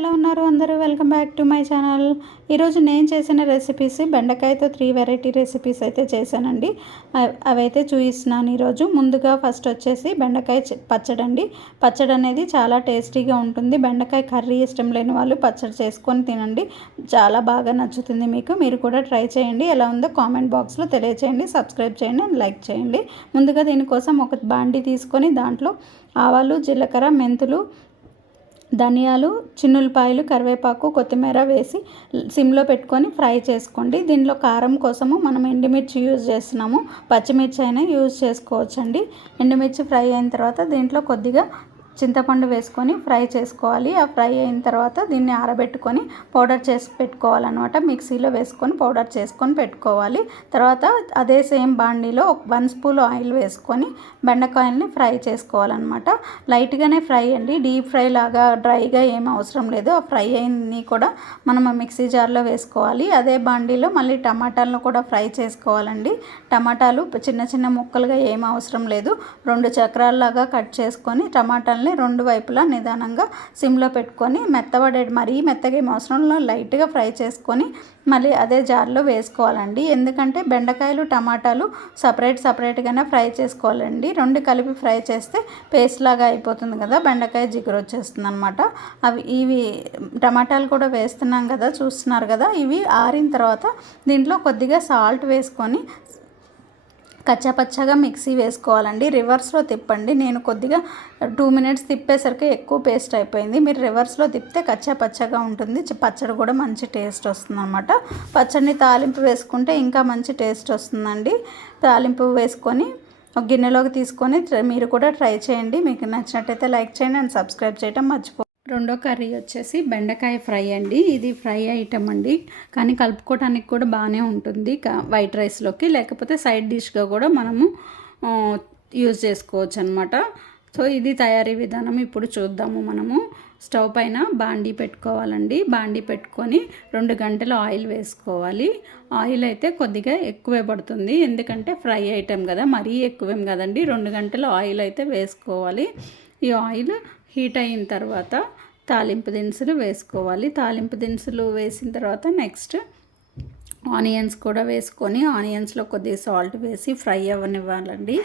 ఎలా ఉన్నారు అందరూ? Welcome back to my channel. ఈరోజు నేను చేసిన రెసిపీస్ బెండకాయతో 3 వెరైటీ రెసిపీస్ అయితే చేశానండి. అవైతే చూపిస్తున్నాను ఈరోజు. ముందుగా ఫస్ట్ వచ్చేసి బెండకాయ పచ్చడి అండి. పచ్చడి అనేది చాలా టేస్టీగా ఉంటుంది. బెండకాయ కర్రీ ఇష్టం లేని వాళ్ళు పచ్చడి చేసుకొని తినండి, చాలా బాగా నచ్చుతుంది మీకు. మీరు కూడా ట్రై చేయండి. ఎలా ఉందో కామెంట్ బాక్స్లో తెలియచేయండి. సబ్స్క్రైబ్ చేయండి అండ్ లైక్ చేయండి. ముందుగా దీనికోసం ఒక బాండి తీసుకొని దాంట్లో ఆవాలు, జీలకర్ర, మెంతులు, ధనియాలు, చిన్నులపాయలు, కరివేపాకు, కొత్తిమీర వేసి సిమ్లో పెట్టుకొని ఫ్రై చేసుకోండి. దీనిలో కారం కోసము మనం ఎండుమిర్చి యూజ్ చేస్తున్నాము, పచ్చిమిర్చి అయినా యూజ్ చేసుకోవచ్చండి. ఎండుమిర్చి ఫ్రై అయిన తర్వాత దీంట్లో కొద్దిగా చింతపండు వేసుకొని ఫ్రై చేసుకోవాలి. ఆ ఫ్రై అయిన తర్వాత దీన్ని ఆరబెట్టుకొని పౌడర్ చేసి పెట్టుకోవాలన్నమాట. మిక్సీలో వేసుకొని పౌడర్ చేసుకొని పెట్టుకోవాలి. తర్వాత అదే సేమ్ బాండీలో 1 స్పూన్ ఆయిల్ వేసుకొని బెండకాయల్ని ఫ్రై చేసుకోవాలన్నమాట. లైట్గానే ఫ్రై అండి, డీప్ ఫ్రై లాగా డ్రైగా ఏం అవసరం లేదు. ఆ ఫ్రై అయినవి కూడా మనం మిక్సీ జార్లో వేసుకోవాలి. అదే బాండీలో మళ్ళీ టమాటాలను కూడా ఫ్రై చేసుకోవాలండి. టమాటాలు చిన్న చిన్న ముక్కలుగా ఏం అవసరం లేదు, 2 చక్రాల్లాగా కట్ చేసుకొని టమాటాలని 2 వైపులా నిదానంగా సిమ్లో పెట్టుకొని మరీ మెత్తగా ఏం అవసరం లేదు, లైట్గా ఫ్రై చేసుకొని మళ్ళీ అదే జార్లో వేసుకోవాలండి. ఎందుకంటే బెండకాయలు టమాటాలు సపరేట్గానే ఫ్రై చేసుకోవాలండి. 2 కలిపి ఫ్రై చేస్తే పేస్ట్ లాగా అయిపోతుంది కదా, బెండకాయ జిగురు వచ్చేస్తుంది అనమాట. ఇవి టమాటాలు కూడా వేస్తున్నాం కదా, చూస్తున్నారు కదా. ఇవి ఆరిన తర్వాత దీంట్లో కొద్దిగా సాల్ట్ వేసుకొని కచ్చాపచ్చగా మిక్సీ వేసుకోవాలండి. రివర్స్లో తిప్పండి. నేను కొద్దిగా 2 మినిట్స్ తిప్పేసరికి ఎక్కువ పేస్ట్ అయిపోయింది. మీరు రివర్స్లో తిప్పితే కచ్చాపచ్చగా ఉంటుంది, పచ్చడి కూడా మంచి టేస్ట్ వస్తుంది అనమాట. పచ్చడిని తాలింపు వేసుకుంటే ఇంకా మంచి టేస్ట్ వస్తుందండి. తాలింపు వేసుకొని ఒక గిన్నెలోకి తీసుకొని మీరు కూడా ట్రై చేయండి. మీకు నచ్చినట్టయితే లైక్ చేయండి అండ్ సబ్స్క్రైబ్ చేయడం మర్చిపో. రెండో కర్రీ వచ్చేసి బెండకాయ ఫ్రై అండి. ఇది ఫ్రై ఐటమ్ అండి, కానీ కలుపుకోవడానికి కూడా బాగానే ఉంటుంది వైట్ రైస్లోకి, లేకపోతే సైడ్ డిష్గా కూడా మనము యూజ్ చేసుకోవచ్చు అనమాట. సో ఇది తయారీ విధానం ఇప్పుడు చూద్దాము. మనము స్టవ్ పైన బాండీ పెట్టుకోవాలండి. బాండీ పెట్టుకొని 2 గంటలు ఆయిల్ వేసుకోవాలి. ఆయిల్ అయితే కొద్దిగా ఎక్కువే పడుతుంది, ఎందుకంటే ఫ్రై ఐటమ్ కదా, మరీ ఎక్కువేం కదండి. 2 గంటలు ఆయిల్ అయితే వేసుకోవాలి. ఈ ఆయిల్ హీట్ అయిన తర్వాత తాలింపు దినుసులు వేసుకోవాలి. తాలింపు దినుసులు వేసిన తర్వాత నెక్స్ట్ ఆనియన్స్ కూడా వేసుకొని ఆనియన్స్లో కొద్దిగా సాల్ట్ వేసి ఫ్రై అవ్వనివ్వాలండి.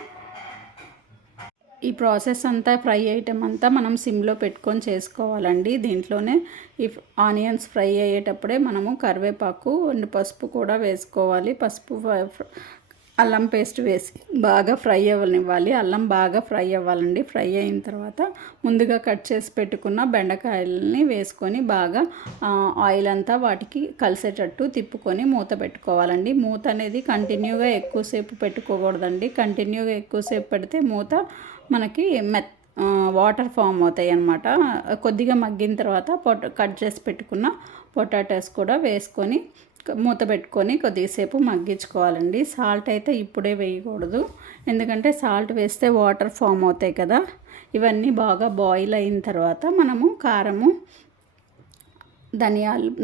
ఈ ప్రాసెస్ అంతా ఫ్రై ఐటమ్ అంతా మనం సిమ్లో పెట్టుకొని చేసుకోవాలండి. దీంట్లోనే ఈ ఆనియన్స్ ఫ్రై అయ్యేటప్పుడే మనము కరివేపాకు అండ్ పసుపు కూడా వేసుకోవాలి. పసుపు అల్లం పేస్ట్ వేసి బాగా ఫ్రై అవ్వనివ్వాలి. అల్లం బాగా ఫ్రై అవ్వాలండి. ఫ్రై అయిన తర్వాత ముందుగా కట్ చేసి పెట్టుకున్న బెండకాయలని వేసుకొని బాగా ఆయిల్ అంతా వాటికి కలిసేటట్టు తిప్పుకొని మూత పెట్టుకోవాలండి. మూత అనేది కంటిన్యూగా ఎక్కువసేపు పెట్టుకోకూడదండి. కంటిన్యూగా ఎక్కువసేపు పెడితే మూత మనకి వాటర్ ఫామ్ అవుతాయి అన్నమాట. కొద్దిగా మగ్గిన తర్వాత కట్ చేసి పెట్టుకున్న పొటాటోస్ కూడా వేసుకొని మూత పెట్టుకొని కొద్దిసేపు మగ్గించుకోవాలండి. సాల్ట్ అయితే ఇప్పుడే వేయకూడదు, ఎందుకంటే సాల్ట్ వేస్తే వాటర్ ఫామ్ అవుతాయి కదా. ఇవన్నీ బాగా బాయిల్ అయిన తర్వాత మనము కారము,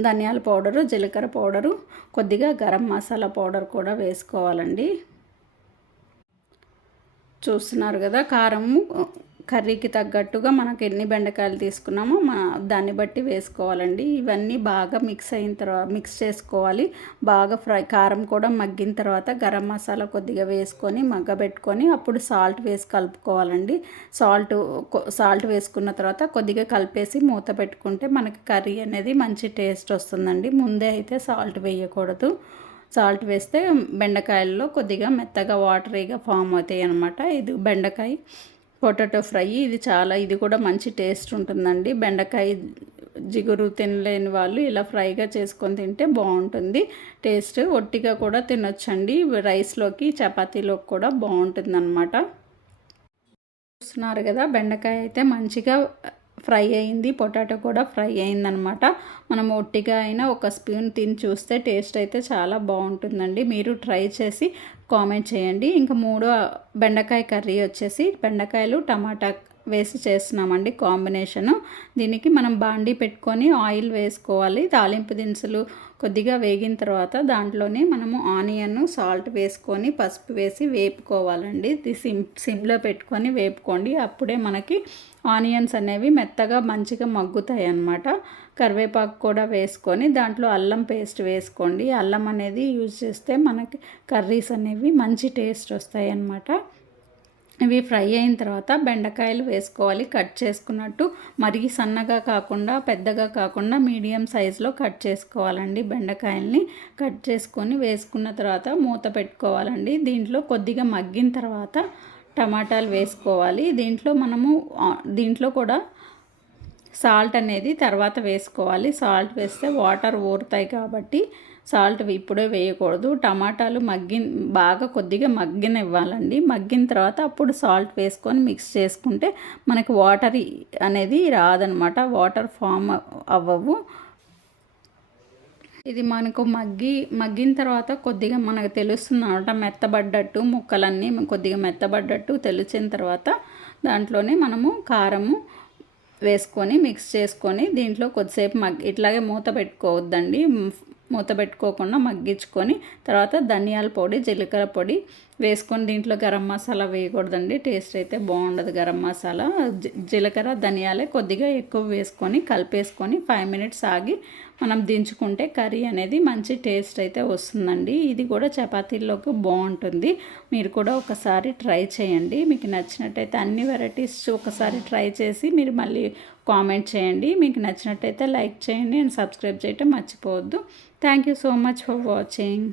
ధనియాల పౌడరు, జీలకర్ర పౌడరు, కొద్దిగా గరం మసాలా పౌడర్ కూడా వేసుకోవాలండి. చూస్తున్నారు కదా, కారము కర్రీకి తగ్గట్టుగా మనకు ఎన్ని బెండకాయలు తీసుకున్నామో దాన్ని బట్టి వేసుకోవాలండి. ఇవన్నీ బాగా మిక్స్ చేసుకోవాలి. బాగా కారం కూడా మగ్గిన తర్వాత గరం మసాలా కొద్దిగా వేసుకొని మగ్గబెట్టుకొని అప్పుడు సాల్ట్ వేసి కలుపుకోవాలండి. సాల్ట్ వేసుకున్న తర్వాత కొద్దిగా కలిపేసి మూత పెట్టుకుంటే మనకి కర్రీ అనేది మంచి టేస్ట్ వస్తుందండి. ముందే అయితే సాల్ట్ వేయకూడదు. సాల్ట్ వేస్తే బెండకాయల్లో కొద్దిగా మెత్తగా వాటరీగా ఫామ్ అవుతాయి అన్నమాట. ఇది బెండకాయ పొటాటో ఫ్రై. ఇది కూడా మంచి టేస్ట్ ఉంటుందండి. బెండకాయ జిగురు తినలేని వాళ్ళు ఇలా ఫ్రైగా చేసుకొని తింటే బాగుంటుంది టేస్ట్. ఒట్టిగా కూడా తినొచ్చండి, రైస్లోకి చపాతీలోకి కూడా బాగుంటుంది అన్నమాట. చూస్తున్నారు కదా, బెండకాయ అయితే మంచిగా ఫ్రై అయింది, పొటాటో కూడా ఫ్రై అయిందనమాట. మనం ఒట్టిగా అయినా ఒక స్పూన్ తిని చూస్తే టేస్ట్ అయితే చాలా బాగుంటుందండి. మీరు ట్రై చేసి కామెంట్ చేయండి. ఇంకా 3 బెండకాయ కర్రీ వచ్చేసి బెండకాయలు టమాటా వేసి చేస్తున్నామండి కాంబినేషను. దీనికి మనం బాండీ పెట్టుకొని ఆయిల్ వేసుకోవాలి. తాలింపు దినుసులు కొద్దిగా వేగిన తర్వాత దాంట్లోనే మనము ఆనియన్, సాల్ట్ వేసుకొని పసుపు వేసి వేపుకోవాలండి. ఇది సిమ్లో పెట్టుకొని వేపుకోండి. అప్పుడే మనకి ఆనియన్స్ అనేవి మెత్తగా మంచిగా మగ్గుతాయి అన్నమాట. కరివేపాకు కూడా వేసుకొని దాంట్లో అల్లం పేస్ట్ వేసుకోండి. అల్లం అనేది యూజ్ చేస్తే మనకి కర్రీస్ అనేవి మంచి టేస్ట్ వస్తాయి అన్నమాట. ఇవి ఫ్రై అయిన తర్వాత బెండకాయలు వేసుకోవాలి. కట్ చేసుకున్నట్టు మరీ సన్నగా కాకుండా పెద్దగా కాకుండా మీడియం సైజులో కట్ చేసుకోవాలండి. బెండకాయల్ని కట్ చేసుకొని వేసుకున్న తర్వాత మూత పెట్టుకోవాలండి. దీంట్లో కొద్దిగా మగ్గిన తర్వాత టమాటాలు వేసుకోవాలి. దీంట్లో కూడా సాల్ట్ అనేది తర్వాత వేసుకోవాలి. సాల్ట్ వేస్తే వాటర్ ఊరుతాయి కాబట్టి సాల్ట్ ఇప్పుడే వేయకూడదు. టమాటాలు బాగా కొద్దిగా మగ్గనివ్వాలండి. మగ్గిన తర్వాత అప్పుడు సాల్ట్ వేసుకొని మిక్స్ చేసుకుంటే మనకు వాటర్ అనేది రాదనమాట. వాటర్ ఫామ్ అవ్వవు. ఇది మనకు మగ్గిన తర్వాత కొద్దిగా మనకు తెలుస్తుంది అనమాట, మెత్తబడ్డట్టు ముక్కలన్నీ కొద్దిగా మెత్తబడ్డట్టు తెలిసిన తర్వాత దాంట్లోనే మనము కారము వేసుకొని మిక్స్ చేసుకొని దీంట్లో కొద్దిసేపు ఇట్లాగే మూత పెట్టుకోవద్దండి. మూత పెట్టుకోకుండా మగ్గించుకొని తర్వాత ధనియాల పొడి, జీలకర్ర పొడి వేసుకొని దీంట్లో గరం మసాలా వేయకూడదండి. టేస్ట్ అయితే బాగుండదు. గరం మసాలా, జీలకర్ర, ధనియాలే కొద్దిగా ఎక్కువ వేసుకొని కలిపేసుకొని 5 మినిట్స్ ఆగి మనం దించుకుంటే కర్రీ అనేది మంచి టేస్ట్ అయితే వస్తుందండి. ఇది కూడా చపాతీల్లోకి బాగుంటుంది. మీరు కూడా ఒకసారి ట్రై చేయండి. మీకు నచ్చినట్టయితే అన్ని వెరైటీస్ ఒకసారి ట్రై చేసి మీరు మళ్ళీ కామెంట్ చేయండి. మీకు నచ్చినట్టయితే లైక్ చేయండి అండ్ సబ్స్క్రైబ్ చేయటం మర్చిపోవద్దు. Thank you so much for watching.